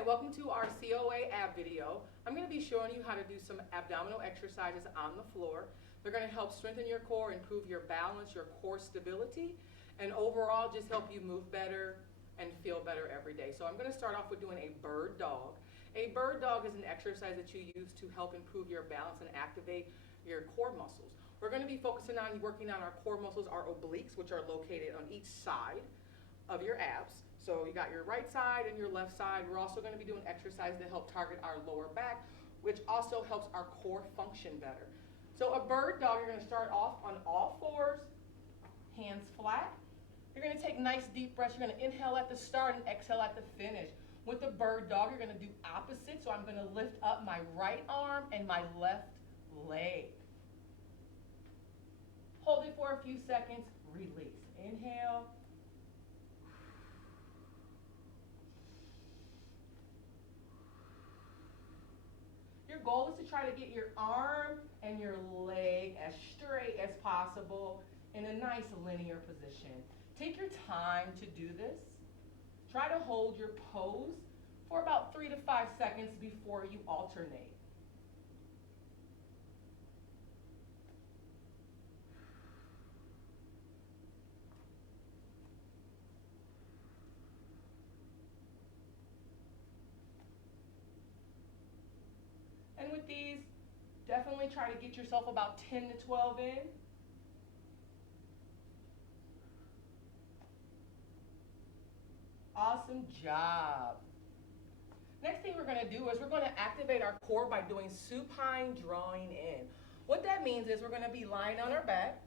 Hi, welcome to our COA ab video. I'm going to be showing you how to do some abdominal exercises on the floor. They're going to help strengthen your core, improve your balance, your core stability, and overall just help you move better and feel better every day. So I'm going to start off with doing a bird dog. A bird dog is an exercise that you use to help improve your balance and activate your core muscles. We're going to be focusing on working on our core muscles, our obliques, which are located on each side of your abs. So you got your right side and your left side. We're also going to be doing exercises that help target our lower back, which also helps our core function better. So a bird dog, you're going to start off on all fours, hands flat. You're going to take nice deep breaths. You're going to inhale at the start and exhale at the finish. With the bird dog, you're going to do opposite. So I'm going to lift up my right arm and my left leg. Hold it for a few seconds, release. Inhale. Your goal is to try to get your arm and your leg as straight as possible in a nice linear position. Take your time to do this. Try to hold your pose for about 3 to 5 seconds before you alternate. And with these, definitely try to get yourself about 10 to 12 in. Awesome job. Next thing we're going to do is we're going to activate our core by doing supine drawing in. What that means is we're going to be lying on our back.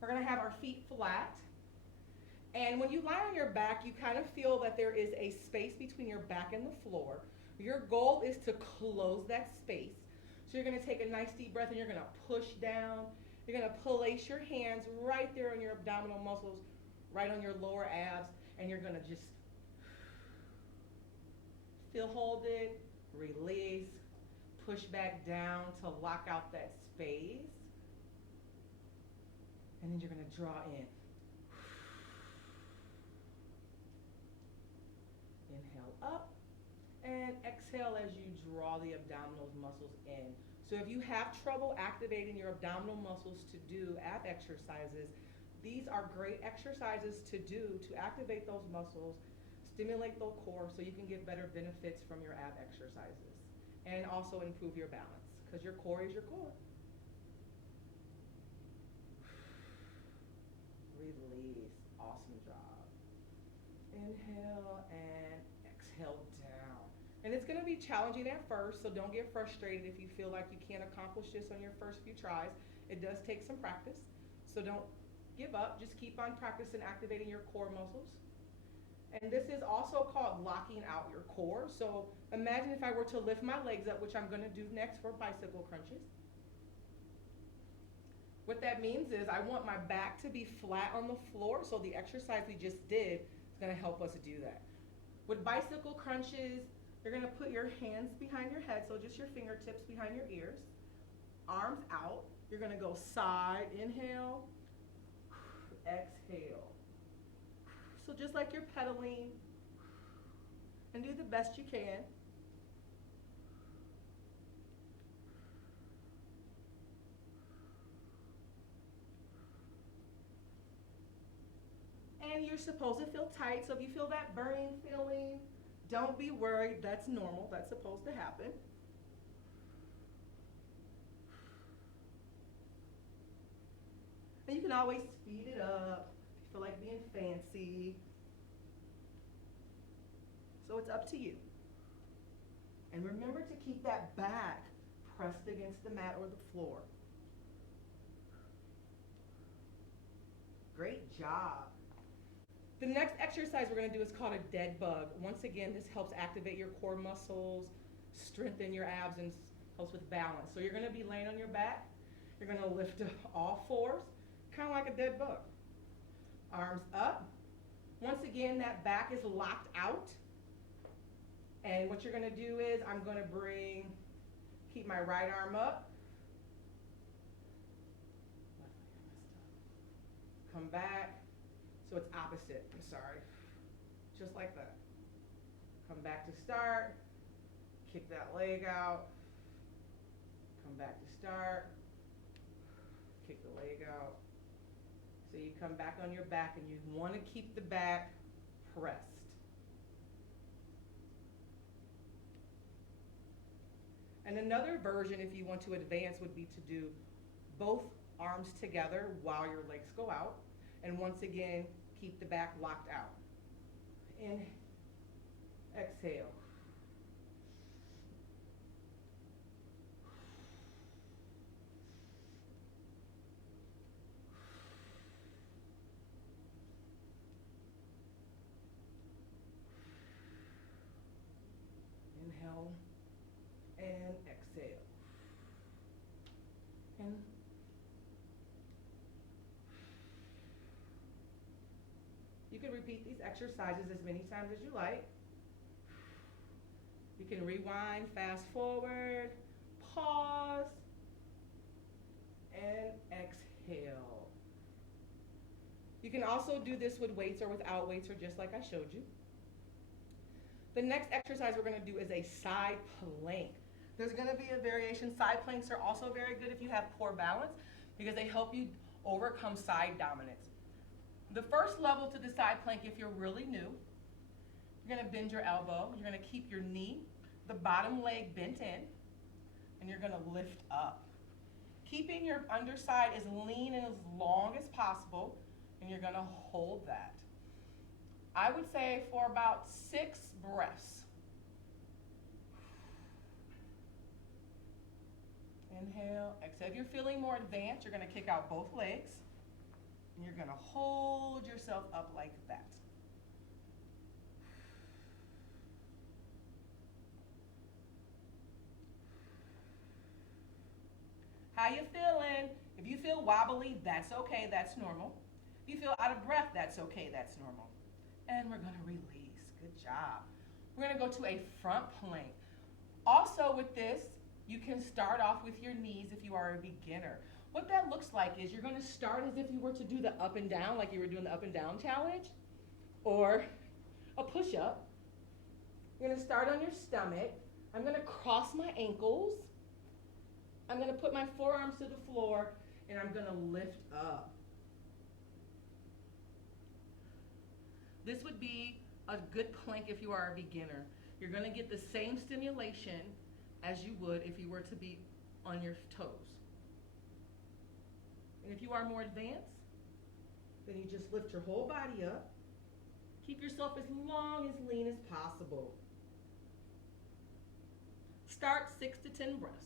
We're going to have our feet flat. And when you lie on your back, you kind of feel that there is a space between your back and the floor. Your goal is to close that space. So you're going to take a nice deep breath and you're going to push down. You're going to place your hands right there on your abdominal muscles, right on your lower abs, and you're going to just hold it, release, push back down to lock out that space. And then you're going to draw in. Inhale up and exhale as you draw the abdominal muscles in. So if you have trouble activating your abdominal muscles to do ab exercises, these are great exercises to do to activate those muscles, stimulate the core so you can get better benefits from your ab exercises and also improve your balance because your core is your core. Release. Awesome job. Inhale and exhale down. And it's going to be challenging at first, so don't get frustrated if you feel like you can't accomplish this on your first few tries. It does take some practice, so don't give up. Just keep on practicing activating your core muscles. And this is also called locking out your core. So imagine if I were to lift my legs up, which I'm going to do next for bicycle crunches. What that means is I want my back to be flat on the floor, so the exercise we just did is going to help us do that. With bicycle crunches, you're going to put your hands behind your head, so just your fingertips behind your ears, arms out. You're going to go side, inhale, exhale. So just like you're pedaling, and do the best you can. And you're supposed to feel tight, so if you feel that burning feeling, don't be worried, that's normal, that's supposed to happen. And you can always speed it up if you feel like being fancy. So it's up to you. And remember to keep that back pressed against the mat or the floor. Great job. The next exercise we're going to do is called a dead bug. Once again, this helps activate your core muscles, strengthen your abs, and helps with balance. So you're going to be laying on your back. You're going to lift up all fours, kind of like a dead bug. Arms up. Once again, that back is locked out. And what you're going to do is I'm going to keep my right arm up. Come back. So it's opposite, I'm sorry. just like that. Come back to start, kick that leg out, come back to start, kick the leg out. So you come back on your back and you want to keep the back pressed. And another version, if you want to advance, would be to do both arms together while your legs go out. And once again, keep the back locked out. Inhale, exhale. Inhale and exhale. And you can repeat these exercises as many times as you like. You can rewind, fast forward, pause, and exhale. You can also do this with weights or without weights or just like I showed you. The next exercise we're going to do is a side plank. There's going to be a variation. Side planks are also very good if you have poor balance because they help you overcome side dominance. The first level to the side plank, if you're really new, you're going to bend your elbow. You're going to keep your knee, the bottom leg bent in, and you're going to lift up. Keeping your underside as lean and as long as possible, and you're going to hold that. I would say for about 6 breaths. Inhale, exhale. If you're feeling more advanced, you're going to kick out both legs. And you're going to hold yourself up like that. How you feeling? If you feel wobbly, that's okay, that's normal. If you feel out of breath, that's okay, that's normal. And we're going to release. Good job. We're going to go to a front plank. Also with this, you can start off with your knees if you are a beginner. What that looks like is you're going to start as if you were to do the up and down, like you were doing the up and down challenge, or a push-up. You're going to start on your stomach. I'm going to cross my ankles. I'm going to put my forearms to the floor, and I'm going to lift up. This would be a good plank if you are a beginner. You're going to get the same stimulation as you would if you were to be on your toes. And if you are more advanced, then you just lift your whole body up. Keep yourself as long, as lean as possible. Start 6 to 10 breaths.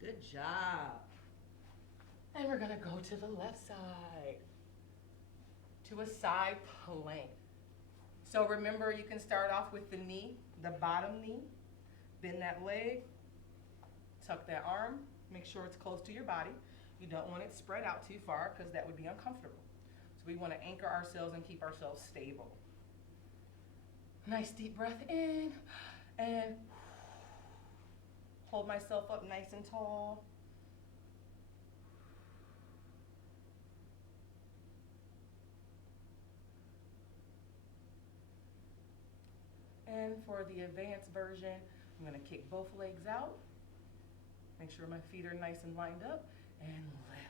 Good job. And we're gonna go to the left side, to a side plank. So remember, you can start off with the knee, the bottom knee, bend that leg, tuck that arm, make sure it's close to your body. You don't want it spread out too far because that would be uncomfortable. So we want to anchor ourselves and keep ourselves stable. Nice deep breath in and hold myself up nice and tall. And for the advanced version, I'm going to kick both legs out. Make sure my feet are nice and lined up and lift.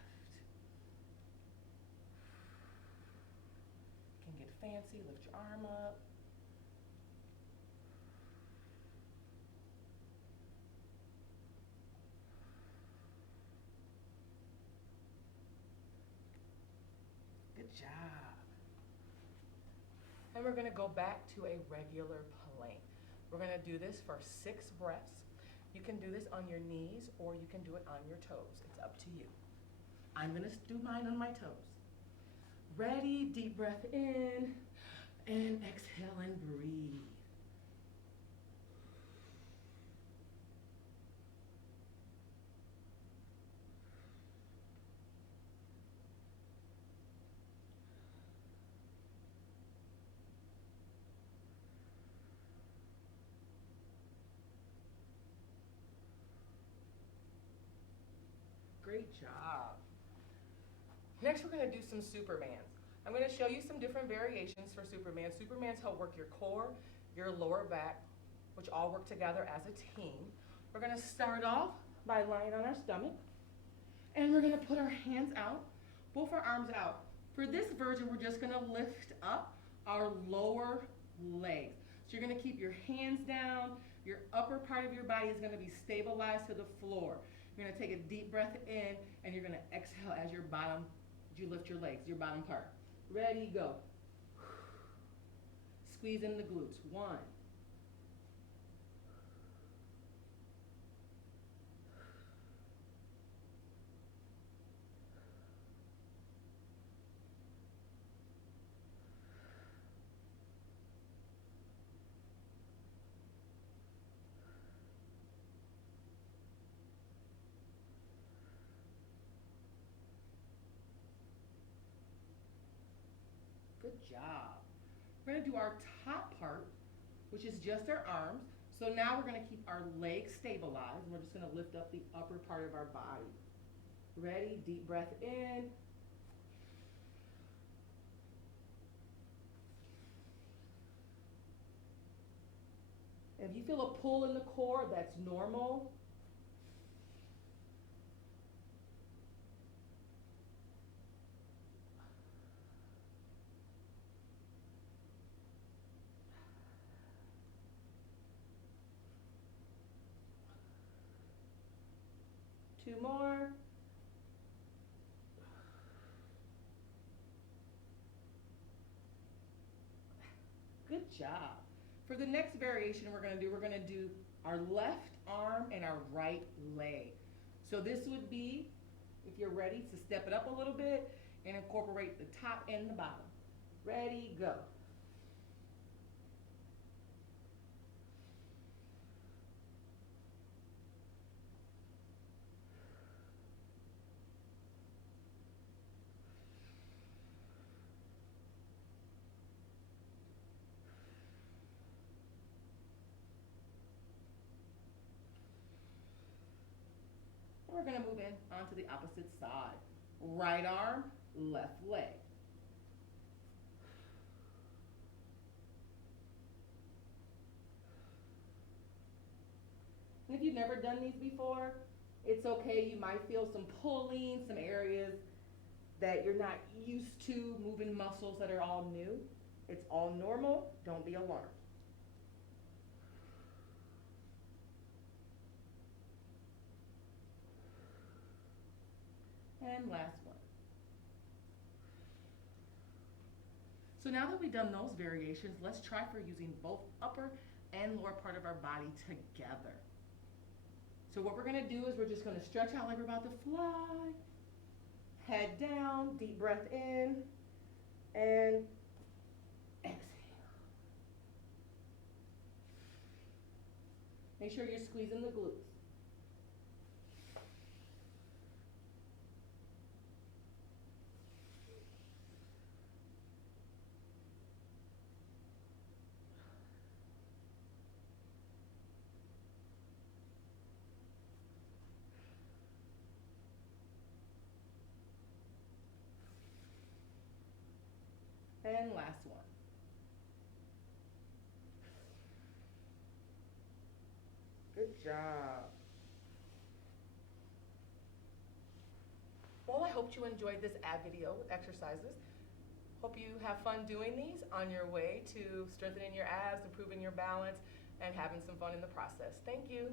You can get fancy, lift your arm up. Good job. And we're going to go back to a regular plank. We're going to do this for 6 breaths. You can do this on your knees or you can do it on your toes. It's up to you. I'm going to do mine on my toes. Ready? Deep breath in and exhale and breathe. Great job. Next, we're going to do some Supermans. I'm going to show you some different variations for Superman. Supermans help work your core, your lower back, which all work together as a team. We're going to start off by lying on our stomach, and we're going to put our hands out, both our arms out. For this version, we're just going to lift up our lower legs. So you're going to keep your hands down. Your upper part of your body is going to be stabilized to the floor. You're going to take a deep breath in, and you're going to exhale as you lift your legs, your bottom part. Ready, go. Squeeze in the glutes. 1. Good job. We're going to do our top part, which is just our arms. So now we're going to keep our legs stabilized, and we're just going to lift up the upper part of our body. Ready? Deep breath in. If you feel a pull in the core, that's normal. Two more. Good job. For the next variation we're going to do our left arm and our right leg. So this would be, if you're ready, to step it up a little bit and incorporate the top and the bottom. Ready, go. We're going to move in onto the opposite side. Right arm, left leg. And if you've never done these before, it's okay. You might feel some pulling, some areas that you're not used to, moving muscles that are all new. It's all normal. Don't be alarmed. And last one. So now that we've done those variations, let's try for using both upper and lower part of our body together. So what we're going to do is we're just going to stretch out like we're about to fly. Head down, deep breath in, and exhale. Make sure you're squeezing the glutes. And last one. Good job. Well, I hope you enjoyed this ab video exercises. Hope you have fun doing these on your way to strengthening your abs, improving your balance, and having some fun in the process. Thank you.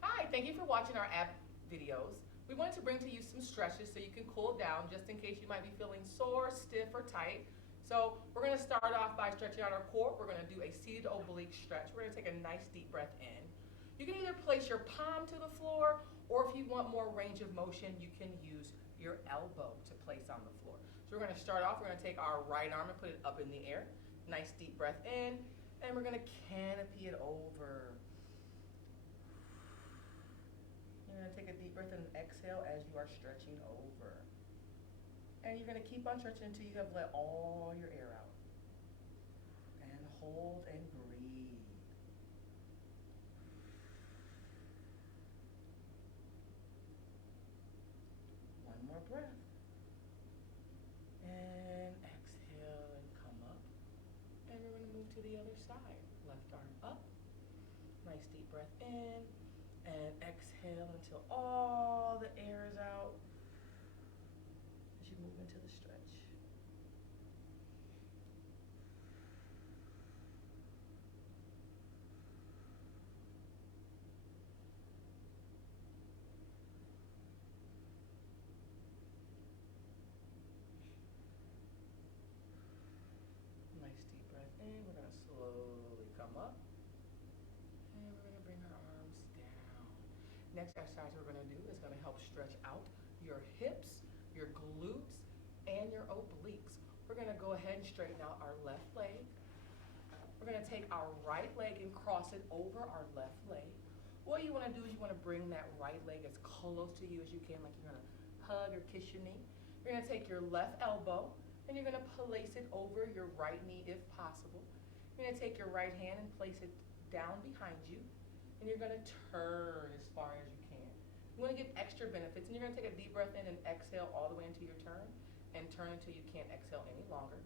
Hi, thank you for watching our ab videos. We wanted to bring to you some stretches so you can cool down just in case you might be feeling sore, stiff, or tight. So we're going to start off by stretching out our core. We're going to do a seated oblique stretch. We're going to take a nice deep breath in. You can either place your palm to the floor, or if you want more range of motion, you can use your elbow to place on the floor. So we're going to start off, we're going to take our right arm and put it up in the air. Nice deep breath in, and we're going to canopy it over. You're going to take a deep breath and exhale as you are stretching over. And you're going to keep on stretching until you have let all your air out. And hold and breathe. breath in and exhale until all the air is out as you move into the stretch. Nice deep breath in. We're going to slowly come up. And we're going to bring our arms down. Next exercise we're going to do is going to help stretch out your hips, your glutes, and your obliques. We're going to go ahead and straighten out our left leg. We're going to take our right leg and cross it over our left leg. What you want to do is you want to bring that right leg as close to you as you can, like you're going to hug or kiss your knee. You're going to take your left elbow and you're going to place it over your right knee if possible. You're going to take your right hand and place it down behind you, and you're going to turn as far as you can. You want to get extra benefits, and you're going to take a deep breath in and exhale all the way into your turn, and turn until you can't exhale any longer.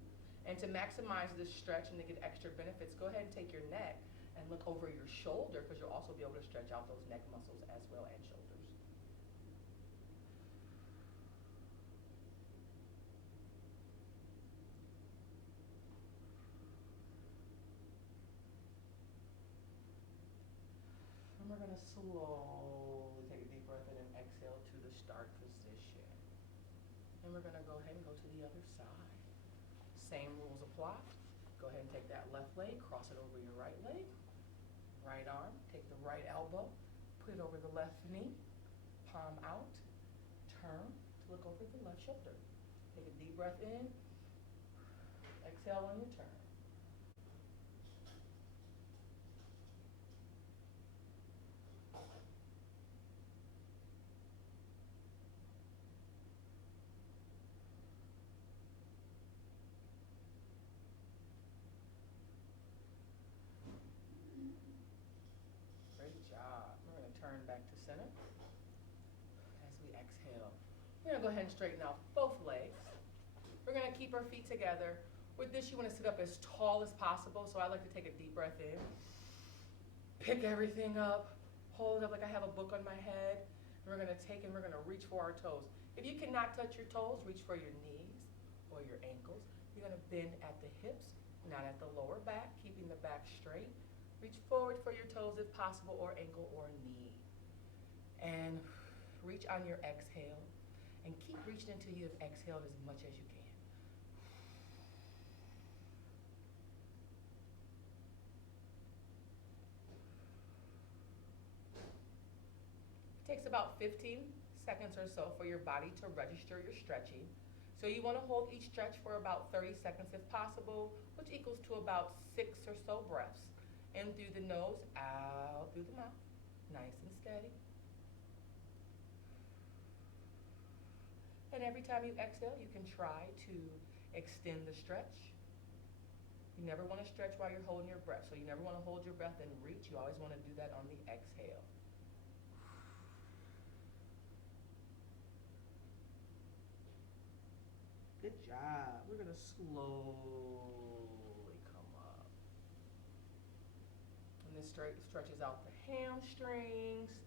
And to maximize this stretch and to get extra benefits, go ahead and take your neck and look over your shoulder, because you'll also be able to stretch out those neck muscles as well and shoulders. And we're going to slowly take a deep breath in and exhale to the start position. And we're going to go ahead and go to the other side. Same rules apply. Go ahead and take that left leg, cross it over your right leg. Right arm, take the right elbow, put it over the left knee, palm out, turn to look over the left shoulder. Take a deep breath in, exhale on your turn. Turn back to center as we exhale. We're going to go ahead and straighten out both legs. We're going to keep our feet together. With this, you want to sit up as tall as possible, so I like to take a deep breath in, pick everything up, hold it up like I have a book on my head, and we're going to take and we're going to reach for our toes. If you cannot touch your toes, reach for your knees or your ankles. You're going to bend at the hips, not at the lower back, keeping the back straight. Reach forward for your toes if possible, or ankle or knee. And reach on your exhale. And keep reaching until you have exhaled as much as you can. It takes about 15 seconds or so for your body to register your stretching. So you want to hold each stretch for about 30 seconds if possible, which equals to about 6 or so breaths. In through the nose, out through the mouth, nice and steady. And every time you exhale, you can try to extend the stretch. You never want to stretch while you're holding your breath. So you never want to hold your breath and reach. You always want to do that on the exhale. Good job. We're going to slowly come up. And this stretches out the hamstrings,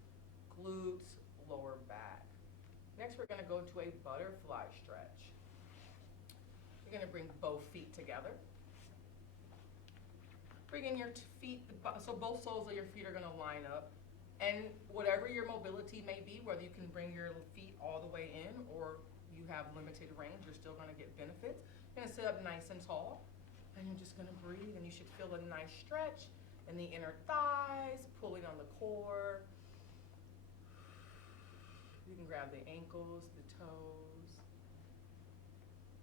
glutes, lower back. Next, we're going to go into a butterfly stretch. You're going to bring both feet together. Bring in your feet, so both soles of your feet are going to line up. And whatever your mobility may be, whether you can bring your feet all the way in or you have limited range, you're still going to get benefits. You're going to sit up nice and tall, and you're just going to breathe, and you should feel a nice stretch in the inner thighs, pulling on the core. You can grab the ankles, the toes.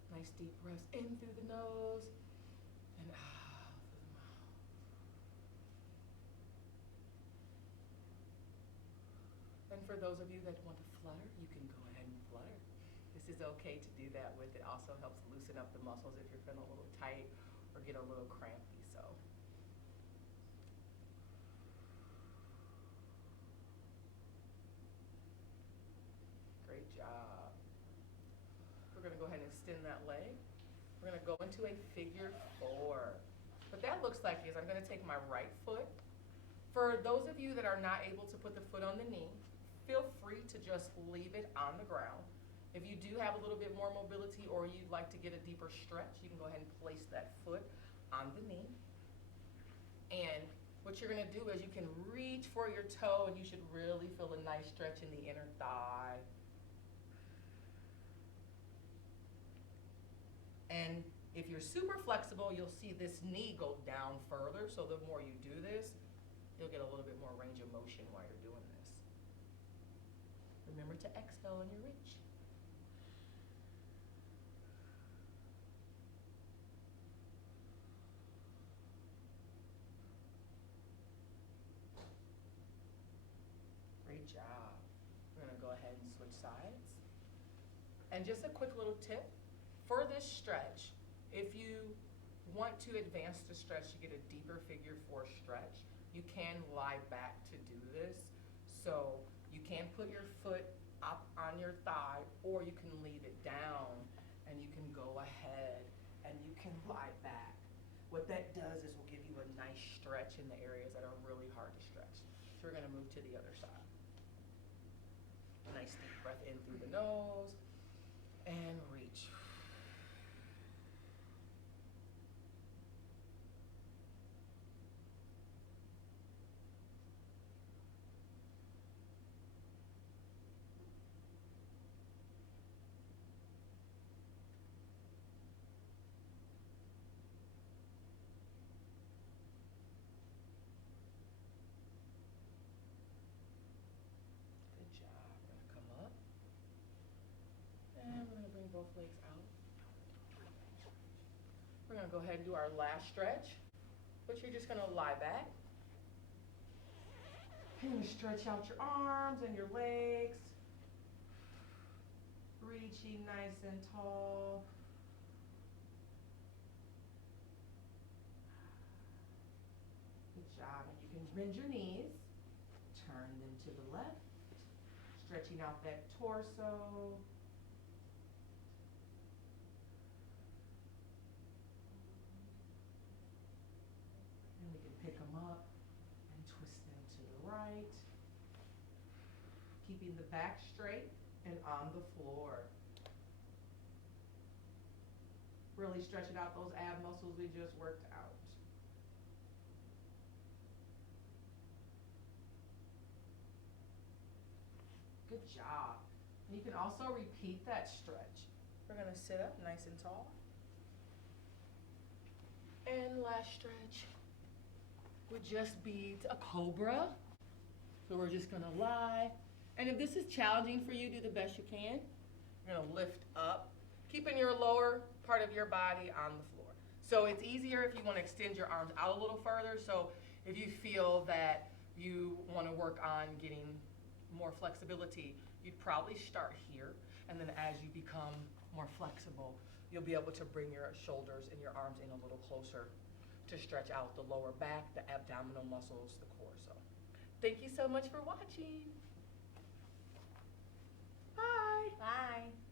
Nice deep breaths in through the nose and out through the mouth. And for those of you that want to flutter, you can go ahead and flutter. This is okay to do that with. It also helps loosen up the muscles if you're feeling a little tight or get a little crampy. So. Great job. We're going to go ahead and extend that leg. We're going to go into a figure 4. What that looks like is I'm going to take my right foot. For For those of you that are not able to put the foot on the knee, feel free to just leave it on the ground. If you do have a little bit more mobility or you'd like to get a deeper stretch, you can go ahead and place that foot on the knee. And what you're gonna do is you can reach for your toe and you should really feel a nice stretch in the inner thigh. And if you're super flexible, you'll see this knee go down further. So the more you do this, you'll get a little bit more range of motion while you're doing this. Remember to exhale on your reach. Great job. We're gonna go ahead and switch sides. And just a quick little tip. For this stretch, if you want to advance the stretch to get a deeper figure 4 stretch, you can lie back to do this. So you can put your foot up on your thigh or you can leave it down and you can go ahead and you can lie back. What that does is will give you a nice stretch in the areas that are really hard to stretch. So we're gonna move to the other side. Nice deep breath in through the nose and reach. Both legs out. We're going to go ahead and do our last stretch, but you're just going to lie back. And you stretch out your arms and your legs, reaching nice and tall. Good job. And you can bend your knees, turn them to the left, stretching out that torso. Pick them up and twist them to the right. Keeping the back straight and on the floor. Really stretching out those ab muscles we just worked out. Good job. And you can also repeat that stretch. We're going to sit up nice and tall. And last stretch would just be a cobra. So we're just gonna lie. And if this is challenging for you, do the best you can. You're gonna lift up, keeping your lower part of your body on the floor. So it's easier if you wanna extend your arms out a little further. So if you feel that you wanna work on getting more flexibility, you'd probably start here. And then as you become more flexible, you'll be able to bring your shoulders and your arms in a little closer to stretch out the lower back, the abdominal muscles, the core. So thank you so much for watching. Bye. Bye.